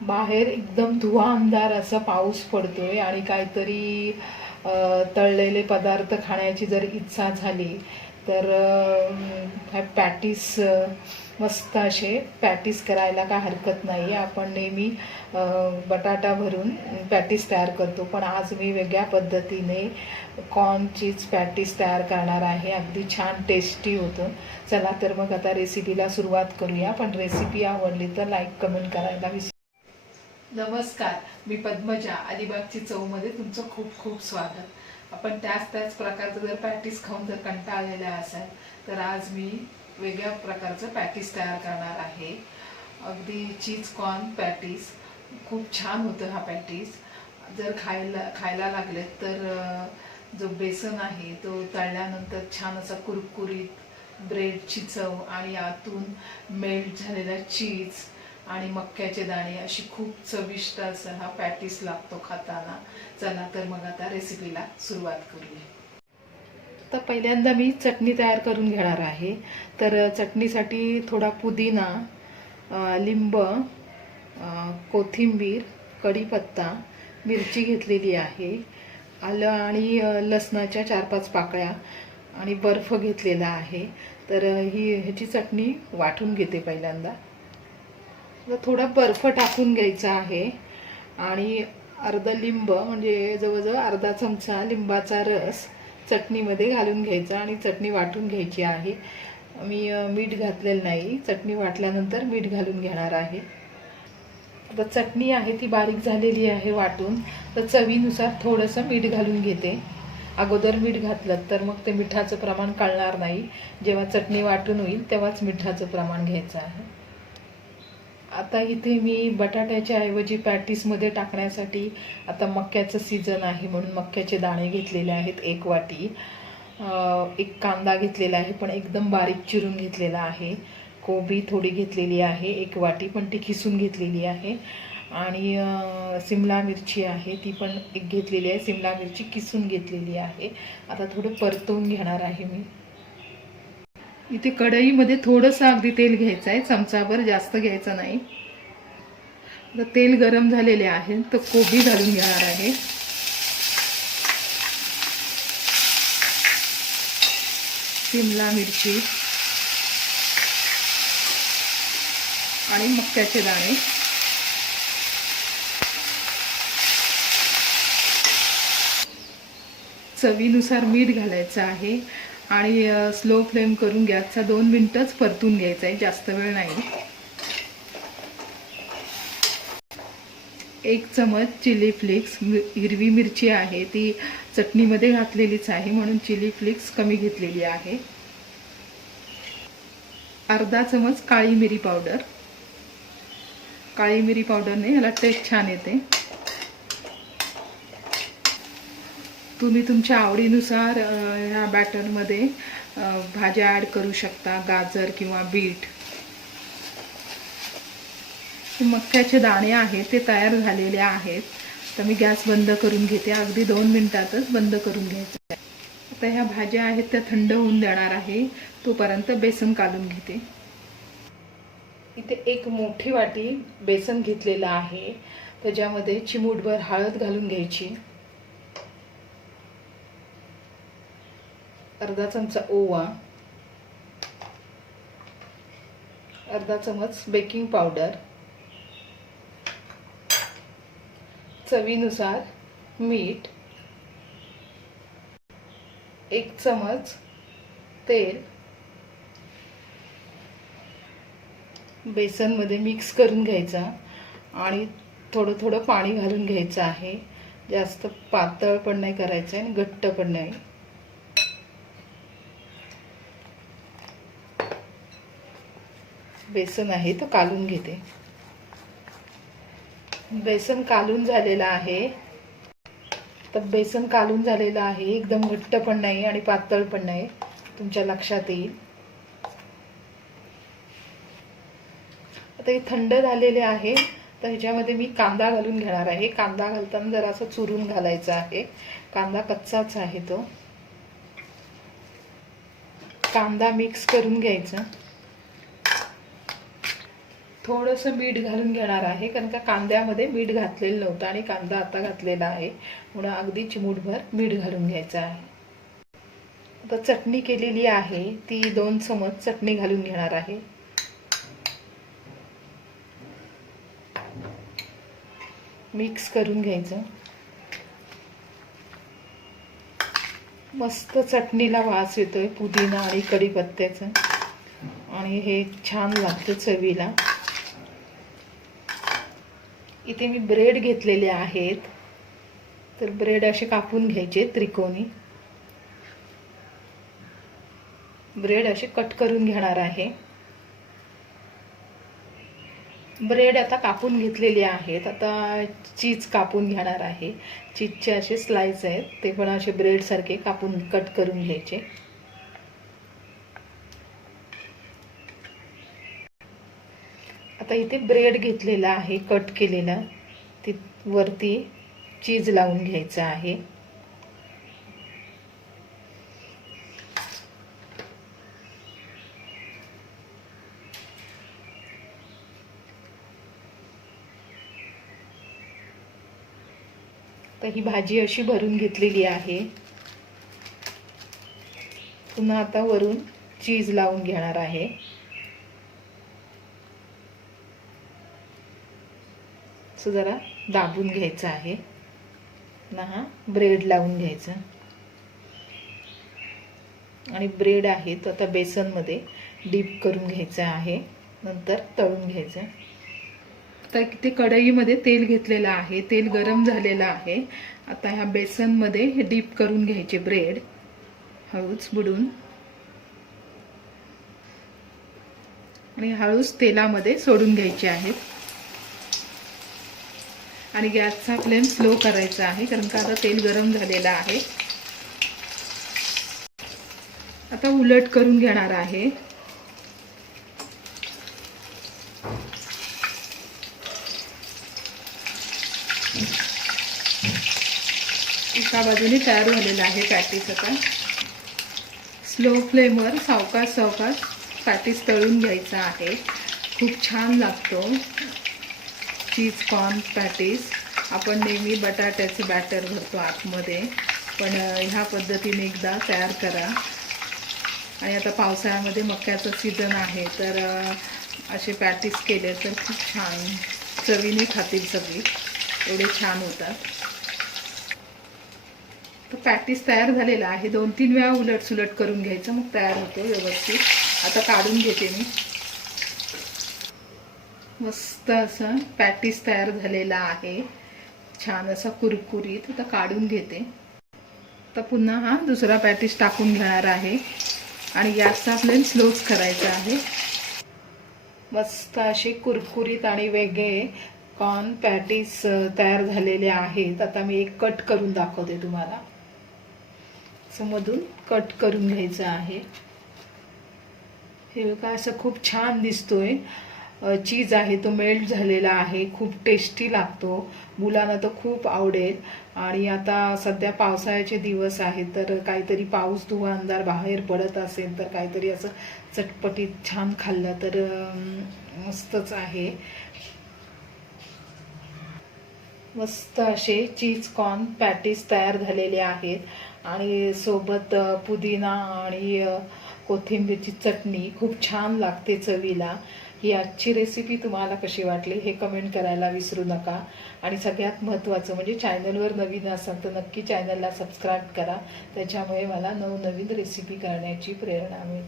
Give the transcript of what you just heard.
बाहेर एकदम धुवा अंधार असा पाऊस पडतोय आणि काहीतरी तळलेले पदार्थ खाण्याची जर इच्छा झाली तर ह्या पॅटीस मस्त असे पॅटीस करायला काय हरकत नाही आपण नेहमी बटाटा भरून पॅटीस तयार करतो. पण आज मी वेगळ्या पद्धतीने कॉर्न चीज पॅटीस तयार करणार आहे. अगदी छान टेस्टी होतं. चला तर मग आता रेसिपीला सुरुवात करूया. पण रेसिपी आवडली तर लाईक कमेंट करायला विसरू नमस्कार मी पद्मजा अलिबागची चवमध्ये तुमचं खूप खूप स्वागत. आपण त्याच त्याच प्रकारचं जर पॅटीस खाऊन जर कंटाळलेल्या असाल तर आज मी वेगळ्या प्रकारचं पॅटीस तयार करणार आहे. अगदी चीज कॉर्न पॅटीस खूप छान होतं हा पॅटीस जर खायला खायला लागले तर जो बेसन आहे तो तळल्यानंतर छान असा कुरकुरीत ब्रेडची चव आणि आतून मेल्ट झालेला चीज आणि मक्याचे दाणे अशी खूप चविष्ट असा हा पॅटीस लागतो खाताना. चला तर मग आता रेसिपीला सुरुवात करूया. तर पहिल्यांदा मी चटणी तयार करून घेणार आहे. तर चटणीसाठी थोडा पुदिना लिंब कोथिंबीर कढीपत्ता मिरची घेतलेली आहे. आलं आणि लसणाच्या चार पाच पाकळ्या आणि बर्फ घेतलेला आहे. तर ही ह्याची चटणी वाटून घेते पहिल्यांदा. थोडा बर्फ टाकून घ्यायचा आहे. आणि अर्धा लिंब म्हणजे जवळजवळ अर्धा चमचा लिंबाचा रस चटणीमध्ये घालून घ्यायचा आणि चटणी वाटून घ्यायची आहे. मी मीठ घातलेलं नाही. चटणी वाटल्यानंतर मीठ घालून घेणार आहे. आता चटणी आहे ती बारीक झालेली आहे वाटून. तर चवीनुसार थोडंसं मीठ घालून घेते. अगोदर मीठ घातलं तर मग ते मिठाचं प्रमाण कळणार नाही. जेव्हा चटणी वाटून होईल तेव्हाच मिठाचं प्रमाण घ्यायचं आहे. आता इथे मी बटाट्याच्या ऐवजी पॅटीसमध्ये टाकण्यासाठी आता मक्याचं सीझन आहे म्हणून मक्याचे दाणे घेतलेले आहेत एक वाटी. एक कांदा घेतलेला आहे पण एकदम बारीक चिरून घेतलेला आहे. कोबी थोडी घेतलेली आहे एक वाटी पण ती खिसून घेतलेली आहे. आणि सिमला मिरची आहे ती पण एक घेतलेली आहे. सिमला मिरची किसून घेतलेली आहे. आता थोडं परतवून घेणार आहे मी. इथे कढईमध्ये थोडंसं अगदी तेल घ्यायचं आहे. चमचाभर जास्त घ्यायचं नाही. आता तेल गरम झालेले आहे. तर कोबी घालून घेणार आहे. शिमला मिरची. आणि मक्याचे दाणे. चवीनुसार मीठ घालायचं आहे. आणि स्लो फ्लेम करून गॅसचा दोन मिनटंच परतून घ्यायचा आहे जास्त वेळ नाही. एक चमच चिली फ्लिक्स हिरवी मिरची आहे ती चटणीमध्ये घातलेलीच आहे म्हणून चिली फ्लिक्स कमी घेतलेली आहे. अर्धा चमच काळी मिरी पावडर. काळी मिरी पावडरने याला टेस्ट छान येते. तुम्ही तुमच्या आवडीनुसार ह्या बॅटरमध्ये भाज्या ॲड करू शकता गाजर किंवा बीट. मक्याचे दाणे आहेत ते तयार झालेले आहेत. तर मी गॅस बंद करून घेते. अगदी दोन मिनटातच बंद करून घ्यायचं आता ह्या भाज्या आहेत त्या थंड होऊन देणार आहे. तोपर्यंत बेसन काढून घेते. इथे एक मोठी वाटी बेसन घेतलेलं आहे. त्याच्यामध्ये चिमूटभर हळद घालून घ्यायची. अर्धा चमचा ओवा अर्धा चमच बेकिंग पावडर चवीनुसार मीठ एक चमच तेल बेसनमध्ये मिक्स करून घ्यायचा आणि थोडं थोडं पाणी घालून घ्यायचं आहे. जास्त पातळ पण नाही करायचं आहे आणि घट्ट पण नाही. बेसन आहे तो कालून घेते. बेसन कालून झालेलं आहे. तर बेसन कालून झालेलं आहे. एकदम घट्ट पण नाही आणि पातळ पण नाही. तुमच्या लक्षात येईल. आता हे थंड झालेले आहे. तर ह्याच्यामध्ये मी कांदा घालून घेणार आहे. कांदा घालताना जरा असं चुरून घालायचा आहे. कांदा कच्चाच आहे तो. कांदा मिक्स करून घ्यायचा. थोडंसं मीठ घालून घेणार आहे कारण का कांद्यामध्ये मीठ घातलेलं नव्हतं आणि कांदा आता घातलेला आहे. म्हणून अगदी चिमूटभर मीठ घालून घ्यायचं आहे. आता चटणी केलेली आहे ती दोन चमच चटणी घालून घेणार आहे. मिक्स करून घ्यायचं. मस्त चटणीला वास येतोय पुदिना आणि कढीपत्त्याचा. आणि हे छान लागतं चवीला. इथे मी ब्रेड घेतलेले आहेत. तर ब्रेड असे कापून घ्यायचे त्रिकोणी. ब्रेड असे कट करून घेणार आहे. ब्रेड आता कापून घेतलेले आहेत. आता चीज कापून घेणार आहे. चीजचे असे स्लाइस आहेत. ते पण असे ब्रेडसारखे कापून कट करून घ्यायचे. आता इथे ब्रेड घेतलेला आहे कट केलेला. ती वरती चीज लावून घ्यायचं आहे. तर ही भाजी अशी भरून घेतलेली आहे. पुन्हा आता वरून चीज लावून घेणार आहे. असं जरा दाबून घ्यायचं आहे. ना हा ब्रेड लावून घ्यायचं. आणि ब्रेड आहे तो आता बेसनमध्ये डीप करून घ्यायचं आहे. नंतर तळून घ्यायचं. आता ते कढईमध्ये तेल घेतलेलं आहे. तेल गरम झालेलं आहे. आता ह्या बेसनमध्ये हे डीप करून घ्यायचे ब्रेड हळूच बुडून. आणि हळूच तेलामध्ये सोडून घ्यायचे आहेत. आणि गॅसचा फ्लेम स्लो करायचा आहे कारण का आता तेल गरम झालेलं आहे. आता उलट करून घेणार आहे. एका बाजूने तयार झालेला आहे पॅटीस आता. स्लो फ्लेमवर सावकाश सावकाश पॅटीस तळून घ्यायचा आहे. खूप छान लागतो. Cheese corn patties. आपण नेहमी बटाट्याचे बॅटर भरतो आतमध्ये. पण ह्या पद्धतीने एकदा तयार करा. आणि आता पावसाळ्यामध्ये मक्याचं सीझन आहे तर असे पॅटीस केले तर खूप छान. चवीने खातील सगळी. एवढे छान होतात. तर पॅटीस तयार झालेला आहे. दोन तीन वेळा उलट सुलट करून घ्यायचं मग तयार होतो व्यवस्थित. आता काढून घेते मी. मस्त असं पॅटीस तयार झालेला आहे. छान असा कुरकुरीत. आता काढून घेते. तर पुन्हा हा दुसरा पॅटीस टाकून घेणार आहे. आणि गॅसचा फ्लेम स्लोच करायचा आहे. मस्त असे कुरकुरीत आणि वेगळे कॉर्न पॅटीस तयार झालेले आहेत. आता मी एक कट करून दाखवते तुम्हाला. समधून कट करून घ्यायचं आहे. हे बघा असं खूप छान दिसतोय. चीज आहे तो मेल्ट झालेला आहे खूप टेस्टी लागतो. मुलांना तर खूप आवडेल. आणि आता सध्या पावसाळ्याचे दिवस आहेत तर काहीतरी पाऊस धुवा अंधार बाहेर पडत असेल तर काहीतरी असं चटपटीत छान खाल्लं तर मस्तच आहे. मस्त असे चीज कॉर्न पॅटीस तयार झालेले आहेत. आणि सोबत पुदिना आणि कोथिंबीरची चटणी. खूप छान लागते चवीला. ही आजची रेसिपी तुम्हाला कशी वाटली हे कमेंट करायला विसरू नका. आणि सगळ्यात महत्त्वाचं म्हणजे चॅनलवर नवीन असाल तर नक्की चॅनलला सबस्क्राईब करा. त्याच्यामुळे मला नवनवीन रेसिपी करण्याची प्रेरणा मिळते.